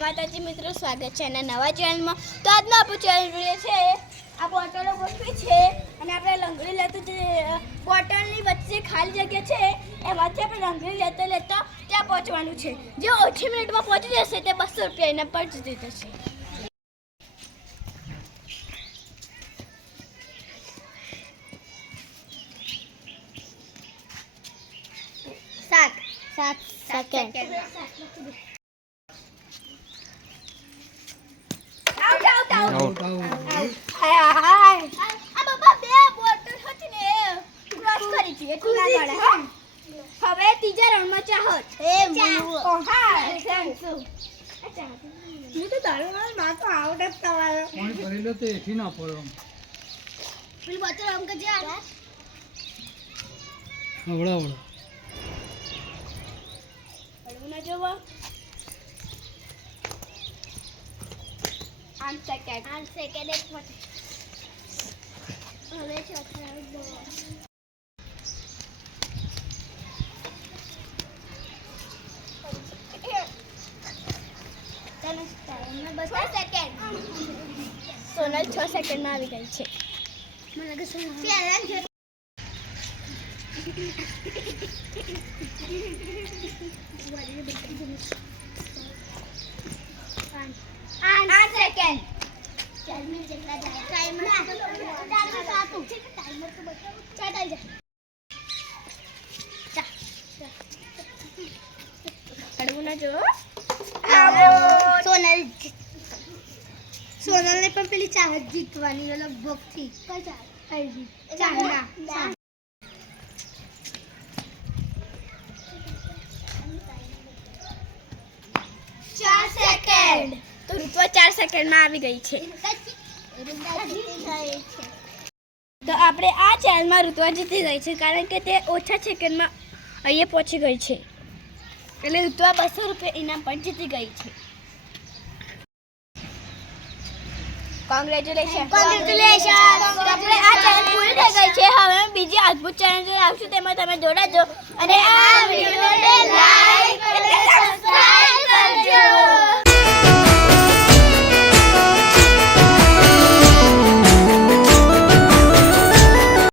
માતાજી મિત્રો, સ્વાગત છે એના નવા ચેનલમાં। તો આજનો આપણો ચેનલ જોઈએ છે આ બોટલો ગોઠવી છે અને આપણે લંગડી લેતું જે બોટલની વચ્ચે ખાલી જગ્યા છે એમાંથી આપણે લંગડી લેતા ત્યાં પહોંચવાનું છે। જે ઓછી મિનિટમાં પહોંચી જશે તે 200 રૂપિયા એના પર જીતી જશે। સાત સેકન્ડ। હવે ત્રીજા રાઉન્ડમાં ચાહત હું તો દારૂ માં તો આઉટ જ થવાયો કોણ ભરેલો તે એથી ના પડો પેલી બોતલ આમ કે જા આવડા પડવું ના જોવો 8 સેકન્ડ એક ફટ હવે ચોથા સોનલ 6 સેકન્ડમાં આવી ગઈ છે। મને લાગે સોનલ સેકન્ડ 4 મિનિટ જેટલા જાય ટાઈમર ચાટાઈ જાય પડવું ના જો સોનલ ને પણ પેલી ચાહત જીતવાની લગભગ થી કઈ ચાહત 4 સેકન્ડ તો ઋતુઆ 4 સેકન્ડમાં આવી ગઈ છે। તો આપણે આ ચેનલમાં ઋતુઆ જીતી ગઈ છે કારણ કે તે ઓછા સેકન્ડમાં અહીંયા પહોંચી ગઈ છે એટલે ઋતુઆ 200 રૂપિયા ઇનામ પણ જીતી ગઈ છે। કોંગ્રેચ્યુલેશન। આપણે આ ચેનલ પૂરી થઈ ગઈ છે। હવે બીજી અદ્ભુત ચેનલ આવશું તેમાં તમે જોડાજો અને આ વિડીયોને લાઈક